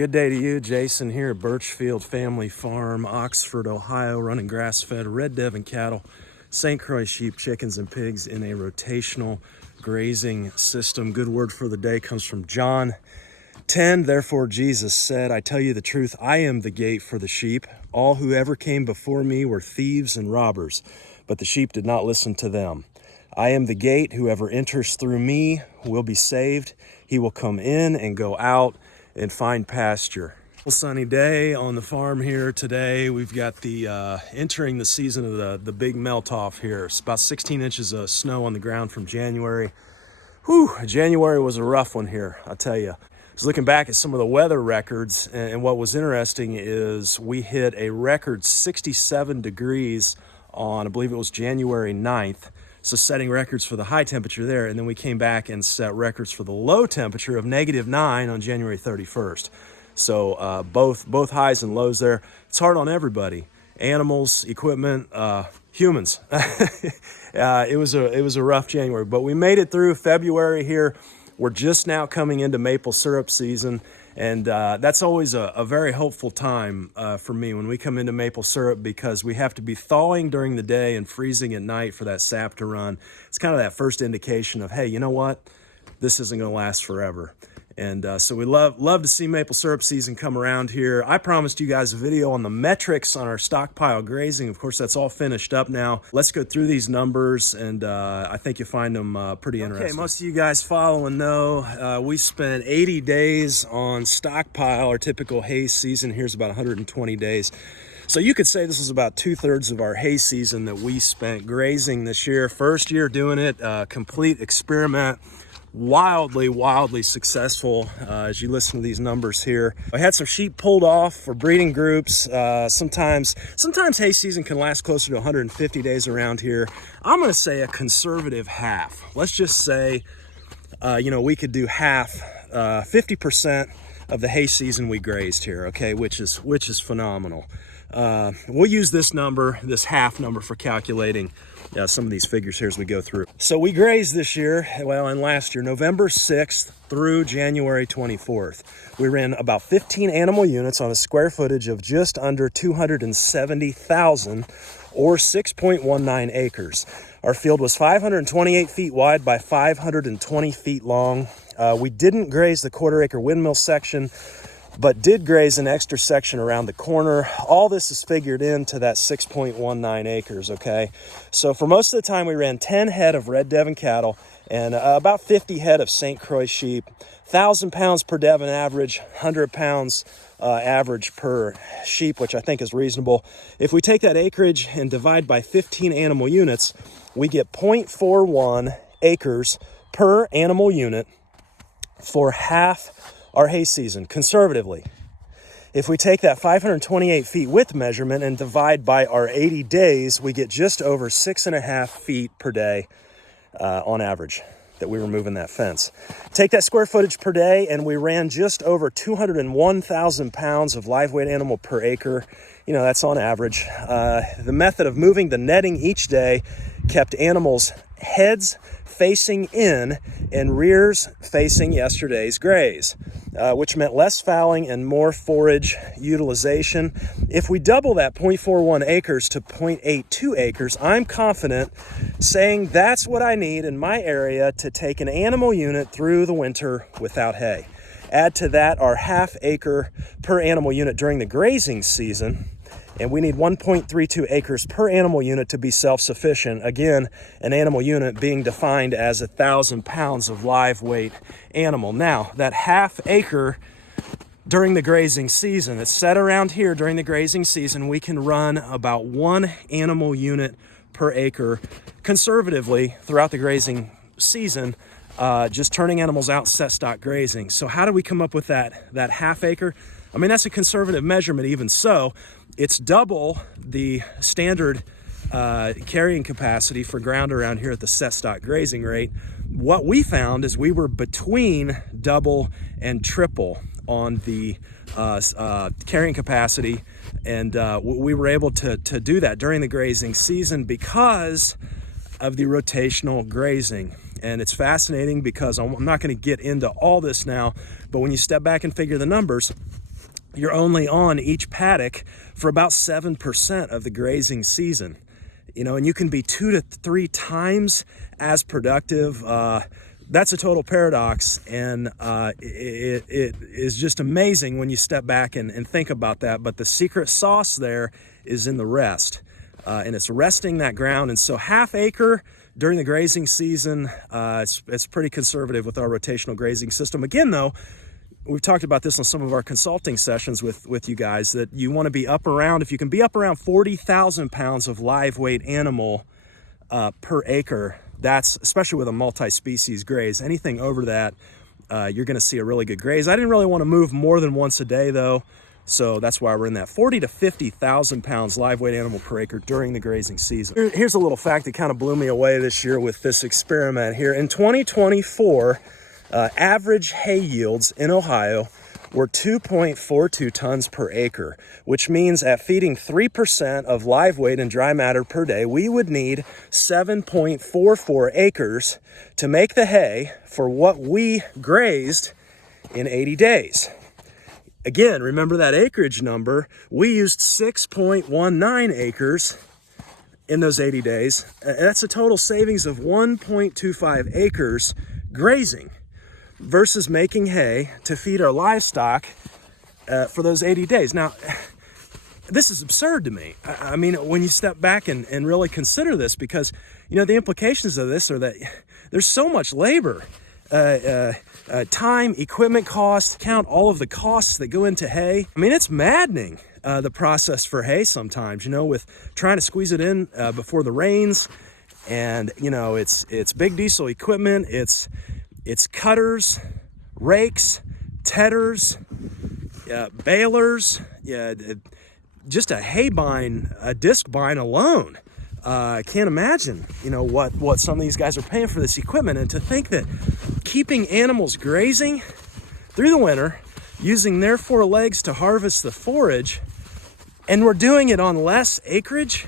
Good day to you. Jason here at Birchfield Family Farm, Oxford, Ohio, running grass-fed Red Devon cattle, St. Croix sheep, chickens, and pigs in a rotational grazing system. Good word for the day comes from John 10. Therefore, Jesus said, I tell you the truth, I am the gate for the sheep. All who ever came before me were thieves and robbers, but the sheep did not listen to them. I am the gate. Whoever enters through me will be saved. He will come in and go out and find pasture. Sunny day on the farm here today. We've got the entering the season of the big melt off here. It's about 16 inches of snow on the ground from January. Whew, January was a rough one here, I'll tell you. I was looking back at some of the weather records, and what was interesting is we hit a record 67 degrees on, I believe it was January 9th. So setting records for the high temperature there, and then we came back and set records for the low temperature of -9 on January 31st. So both highs and lows there. It's hard on everybody, animals, equipment, humans. It was a rough January, but we made it through February here. We're just now coming into maple syrup season, and that's always a very hopeful time for me when we come into maple syrup, because we have to be thawing during the day and freezing at night for that sap to run. It's kind of that first indication of, hey, you know what? This isn't going to last forever. And so we love to see maple syrup season come around here. I promised you guys a video on the metrics on our stockpile grazing. Of course, that's all finished up now. Let's go through these numbers, and I think you'll find them pretty interesting. Okay, most of you guys follow and know we spent 80 days on stockpile. Our typical hay season here's about 120 days. So you could say this is about 2/3 of our hay season that we spent grazing this year. First year doing it, complete experiment. Wildly successful as you listen to these numbers here. I had some sheep pulled off for breeding groups. Sometimes hay season can last closer to 150 days around here. I'm going to say a conservative half. Let's just say, we could do half, 50% of the hay season we grazed here, okay, which is phenomenal. We'll use this number, this half number, for calculating some of these figures here as we go through. So we grazed this year, and last year, November 6th through January 24th. We ran about 15 animal units on a square footage of just under 270,000 or 6.19 acres. Our field was 528 feet wide by 520 feet long. We didn't graze the quarter-acre windmill section, but did graze an extra section around the corner. All this is figured into that 6.19 acres, okay? So for most of the time, we ran 10 head of Red Devon cattle and about 50 head of St. Croix sheep, 1,000 pounds per Devon average, 100 pounds average per sheep, which I think is reasonable. If we take that acreage and divide by 15 animal units, we get 0.41 acres per animal unit for half our hay season, conservatively. If we take that 528 feet width measurement and divide by our 80 days, we get just over 6.5 feet per day on average that we were moving that fence. Take that square footage per day, and we ran just over 201,000 pounds of live weight animal per acre. That's on average. The method of moving the netting each day kept animals' heads facing in and rears facing yesterday's graze, which meant less fouling and more forage utilization. If we double that 0.41 acres to 0.82 acres, I'm confident saying that's what I need in my area to take an animal unit through the winter without hay. Add to that our half acre per animal unit during the grazing season, and we need 1.32 acres per animal unit to be self-sufficient. Again, an animal unit being defined as 1,000 pounds of live weight animal. Now, that half acre during the grazing season, it's set around here during the grazing season, we can run about 1 animal unit per acre conservatively throughout the grazing season, just turning animals out, set stock grazing. So how do we come up with that half acre? I mean, that's a conservative measurement. Even so, it's double the standard carrying capacity for ground around here at the set stock grazing rate. What we found is we were between double and triple on the carrying capacity, and we were able to do that during the grazing season because of the rotational grazing. And it's fascinating because I'm not going to get into all this now, but when you step back and figure the numbers, you're only on each paddock for about 7% of the grazing season. You know, and you can be 2 to 3 times as productive. That's a total paradox, and it is just amazing when you step back and think about that. But the secret sauce there is in the rest, and it's resting that ground. And so half acre during the grazing season, it's pretty conservative with our rotational grazing system. Again, though, we've talked about this on some of our consulting sessions with you guys, that you want to be up around, if you can be up around 40,000 pounds of live weight animal per acre, that's, especially with a multi-species graze, anything over that, you're going to see a really good graze. I didn't really want to move more than once a day though, so that's why we're in that 40 to 50,000 pounds live weight animal per acre during the grazing season. Here's a little fact that kind of blew me away this year with this experiment here. In 2024, average hay yields in Ohio were 2.42 tons per acre, which means at feeding 3% of live weight and dry matter per day, we would need 7.44 acres to make the hay for what we grazed in 80 days. Again, remember that acreage number. We used 6.19 acres in those 80 days. That's a total savings of 1.25 acres grazing versus making hay to feed our livestock for those 80 days. Now, this is absurd to me. I mean, when you step back and really consider this, because, you know, the implications of this are that there's so much labor, time, equipment costs, count all of the costs that go into hay. I mean, it's maddening, the process for hay sometimes, you know, with trying to squeeze it in before the rains. And, you know, it's big diesel equipment, it's cutters, rakes, tedders, balers, just a hay bind, a disc bind alone. I can't imagine, you know, what some of these guys are paying for this equipment. And to think that keeping animals grazing through the winter, using their 4 legs to harvest the forage, and we're doing it on less acreage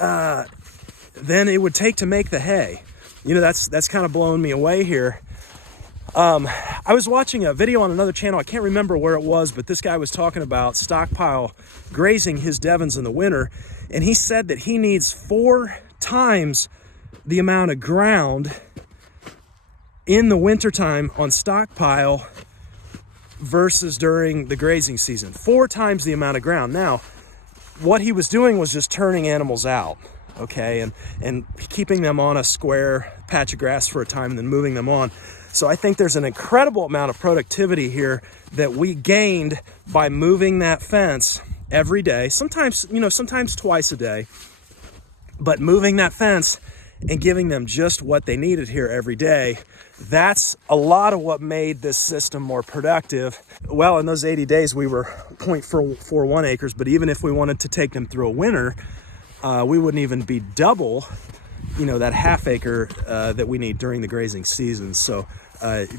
than it would take to make the hay. You know, that's kind of blowing me away here. I was watching a video on another channel. I can't remember where it was, but this guy was talking about Stockpile grazing his Devons in the winter. And he said that he needs 4 times the amount of ground in the wintertime on Stockpile versus during the grazing season. 4 times the amount of ground. Now, what he was doing was just turning animals out. Okay, and keeping them on a square patch of grass for a time and then moving them on. So I think there's an incredible amount of productivity here that we gained by moving that fence every day, sometimes, you know, sometimes twice a day, but moving that fence and giving them just what they needed here every day. That's a lot of what made this system more productive. Well, in those 80 days, we were 0.41 acres, but even if we wanted to take them through a winter, we wouldn't even be double, you know, that half acre that we need during the grazing season. So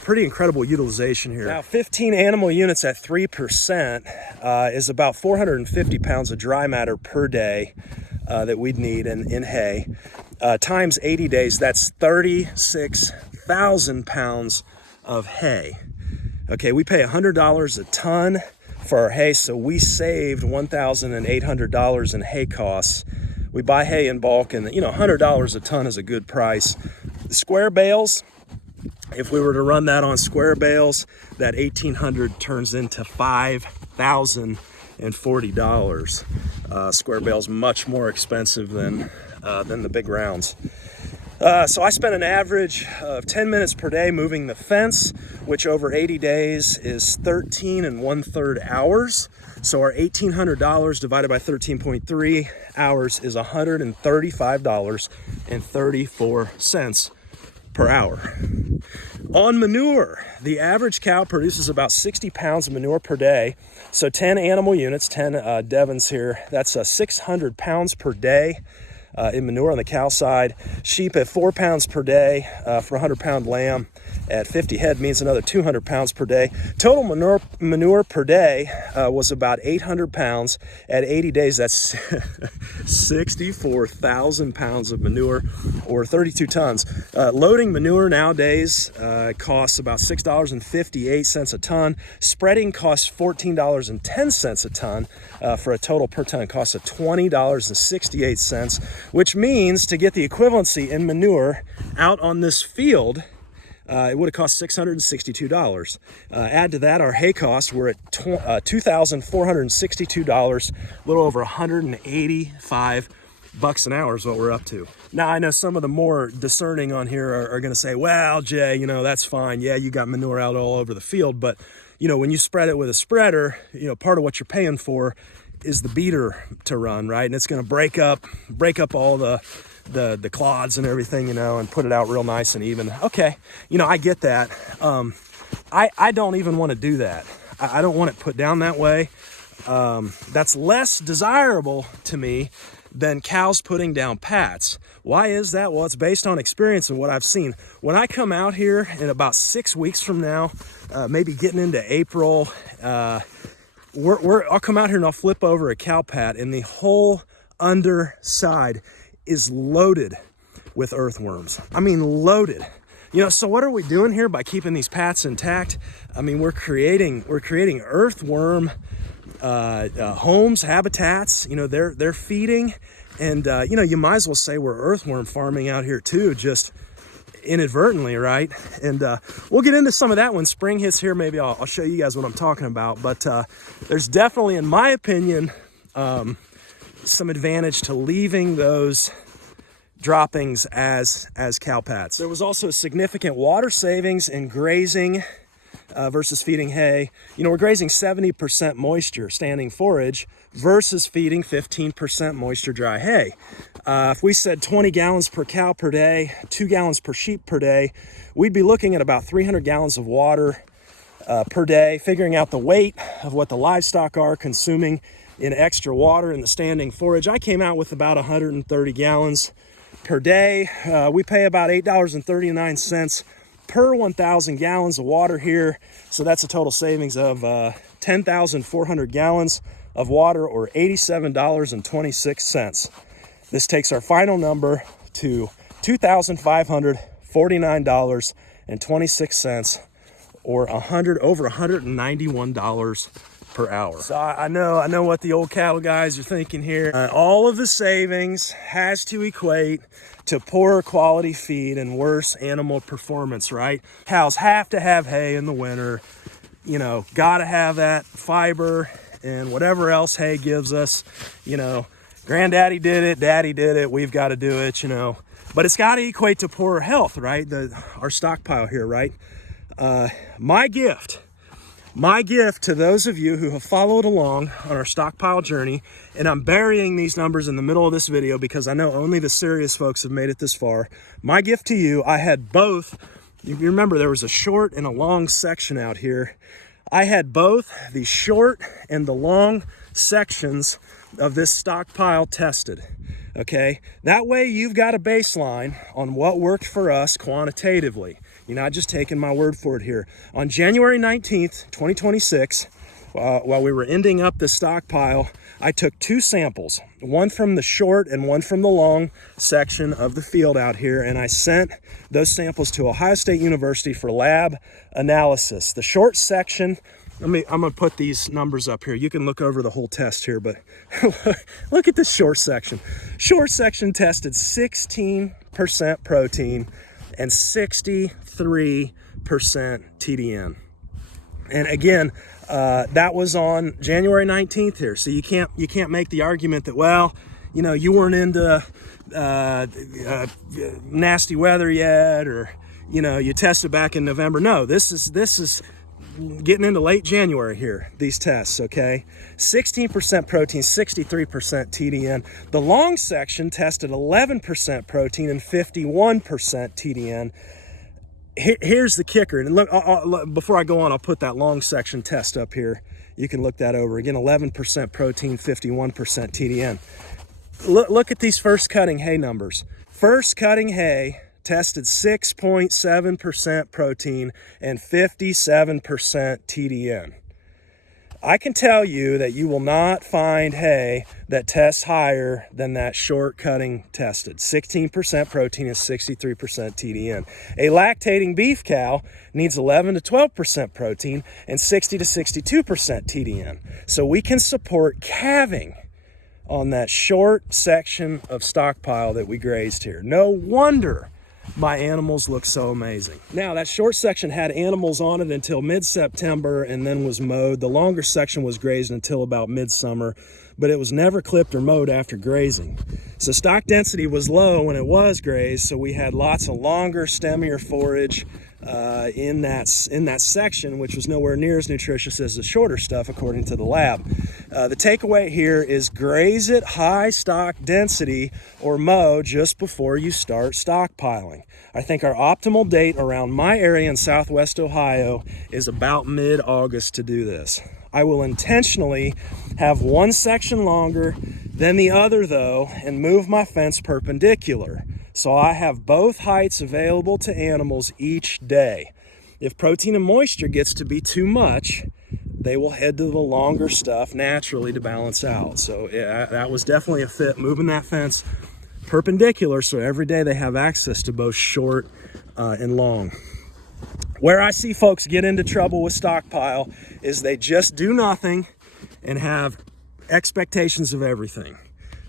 pretty incredible utilization here. Now, 15 animal units at 3% is about 450 pounds of dry matter per day that we'd need in hay. Times 80 days, that's 36,000 pounds of hay. Okay, we pay $100 a ton for our hay, so we saved $1,800 in hay costs. We buy hay in bulk, and, you know, $100 a ton is a good price. The square bales, if we were to run that on square bales, that $1,800 turns into $5,040. Square bales much more expensive than the big rounds. So I spent an average of 10 minutes per day moving the fence, which over 80 days is 13 1/3 hours. So our $1,800 divided by 13.3 hours is $135.34 per hour. On manure, the average cow produces about 60 pounds of manure per day. So 10 animal units, 10 Devons here, that's 600 pounds per day. in manure on the cow side. Sheep at 4 pounds per day for 100-pound lamb at 50 head means another 200 pounds per day. Total manure per day was about 800 pounds. At 80 days, that's 64,000 pounds of manure, or 32 tons. Loading manure nowadays costs about $6.58 a ton. Spreading costs $14.10 a ton for a total per ton cost of $20.68, which means to get the equivalency in manure out on this field, it would have cost $662. Add to that our hay costs, we're at $2,462, a little over $185 an hour is what we're up to. Now, I know some of the more discerning on here are going to say, well, Jay, you know, that's fine. Yeah, you got manure out all over the field, but, you know, when you spread it with a spreader, you know, part of what you're paying for is the beater to run, right? And it's going to break up all the clods and everything, you know, and put it out real nice and even. Okay, you know, I get that. I don't even want to do that. I don't want it put down that way. That's less desirable to me than cows putting down pats. Why is that? Well, it's based on experience and what I've seen. When I come out here in about 6 weeks from now, maybe getting into April, I'll come out here and I'll flip over a cow pat, and the whole underside is loaded with earthworms. I mean, loaded. You know, so what are we doing here by keeping these pats intact? I mean, we're creating earthworm homes, habitats. You know, they're feeding, and you know, you might as well say we're earthworm farming out here too, just inadvertently, right? And we'll get into some of that when spring hits here. Maybe I'll show you guys what I'm talking about. But there's definitely, in my opinion, some advantage to leaving those droppings as cow pats. There was also a significant water savings in grazing versus feeding hay. You know, we're grazing 70% moisture standing forage versus feeding 15% moisture dry hay. If we said 20 gallons per cow per day, 2 gallons per sheep per day, we'd be looking at about 300 gallons of water per day, figuring out the weight of what the livestock are consuming in extra water in the standing forage. I came out with about 130 gallons per day. We pay about $8.39 per 1,000 gallons of water here. So that's a total savings of 10,400 gallons of water, or $87.26. This takes our final number to $2,549.26, or over $191 per hour. So I know what the old cattle guys are thinking here. All of the savings has to equate to poorer quality feed and worse animal performance, right? Cows have to have hay in the winter, you know, gotta have that fiber and whatever else hay gives us. You know, granddaddy did it, daddy did it, we've got to do it, you know. But it's got to equate to poorer health, right? Our stockpile here, right? My gift to those of you who have followed along on our stockpile journey, and I'm burying these numbers in the middle of this video because I know only the serious folks have made it this far. My gift to you, I had both. You remember there was a short and a long section out here. I had both the short and the long sections of this stockpile tested. Okay, that way you've got a baseline on what worked for us quantitatively. You're not just taking my word for it here. On January 19th, 2026, while we were ending up the stockpile, I took 2 samples, one from the short and one from the long section of the field out here, and I sent those samples to Ohio State University for lab analysis. The short section, I'm gonna put these numbers up here. You can look over the whole test here, but look at this short section. Short section tested 16% protein and 63% TDN. And again, that was on January 19th here. So you can't make the argument that, well, you know, you weren't into nasty weather yet, or, you know, you tested back in November. No, this is getting into late January here, these tests, okay? 16% protein, 63% TDN. The long section tested 11% protein and 51% TDN. Here's the kicker, and look, before I go on, I'll put that long section test up here. You can look that over. Again, 11% protein, 51% TDN. look at these first cutting hay numbers. First cutting hay tested 6.7% protein and 57% TDN. I can tell you that you will not find hay that tests higher than that short cutting tested. 16% protein and 63% TDN. A lactating beef cow needs 11 to 12% protein and 60 to 62% TDN. So we can support calving on that short section of stockpile that we grazed here. No wonder my animals look so amazing. Now, that short section had animals on it until mid-September and then was mowed. The longer section was grazed until about midsummer, but it was never clipped or mowed after grazing. So stock density was low when it was grazed, so we had lots of longer, stemmier forage in that section, which was nowhere near as nutritious as the shorter stuff, according to the lab. The takeaway here is graze it high stock density or mow just before you start stockpiling. I think our optimal date around my area in Southwest Ohio is about mid-August to do this. I will intentionally have one section longer than the other though, and move my fence perpendicular, so I have both heights available to animals each day. If protein and moisture gets to be too much, they will head to the longer stuff naturally to balance out. So yeah, that was definitely a fit, moving that fence perpendicular so every day they have access to both short and long. Where I see folks get into trouble with stockpile is they just do nothing and have expectations of everything.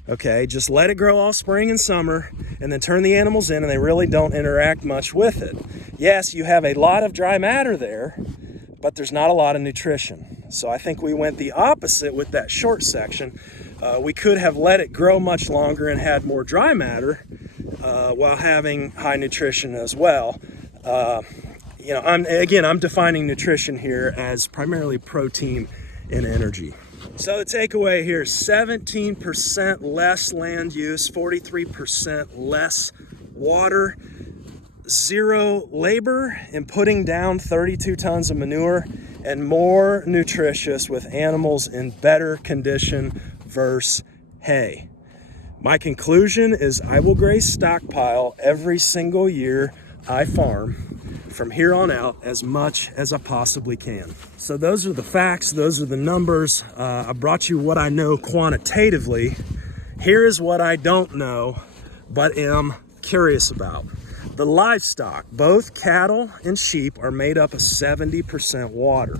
Okay, just let it grow all spring and summer and then turn the animals in, and they really don't interact much with it. Yes, you have a lot of dry matter there, but there's not a lot of nutrition. So I think we went the opposite with that short section. We could have let it grow much longer and had more dry matter while having high nutrition as well. You know, I'm defining nutrition here as primarily protein and energy. So the takeaway here, 17% less land use, 43% less water, 0 labor in putting down 32 tons of manure, and more nutritious with animals in better condition versus hay. My conclusion is I will graze stockpile every single year I farm from here on out as much as I possibly can. So those are the facts, those are the numbers. I brought you what I know quantitatively. Here is what I don't know, but am curious about. The livestock, both cattle and sheep, are made up of 70% water.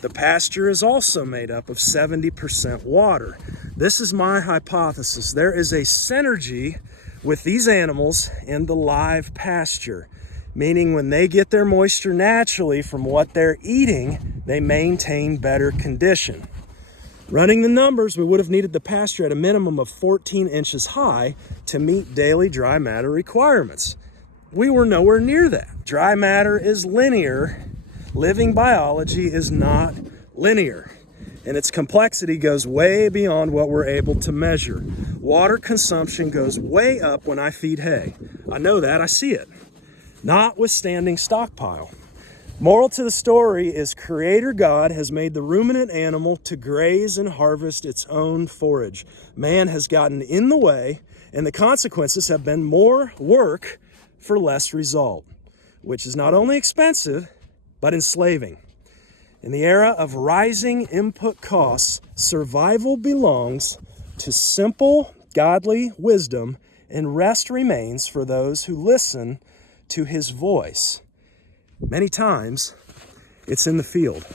The pasture is also made up of 70% water. This is my hypothesis. There is a synergy with these animals in the live pasture, meaning when they get their moisture naturally from what they're eating, they maintain better condition. Running the numbers, we would have needed the pasture at a minimum of 14 inches high to meet daily dry matter requirements. We were nowhere near that. Dry matter is linear. Living biology is not linear, and its complexity goes way beyond what we're able to measure. Water consumption goes way up when I feed hay. I know that, I see it. Notwithstanding stockpile. Moral to the story is Creator God has made the ruminant animal to graze and harvest its own forage. Man has gotten in the way, and the consequences have been more work for less result, which is not only expensive, but enslaving. In the era of rising input costs, survival belongs to simple, godly wisdom, and rest remains for those who listen to his voice. Many times, it's in the field.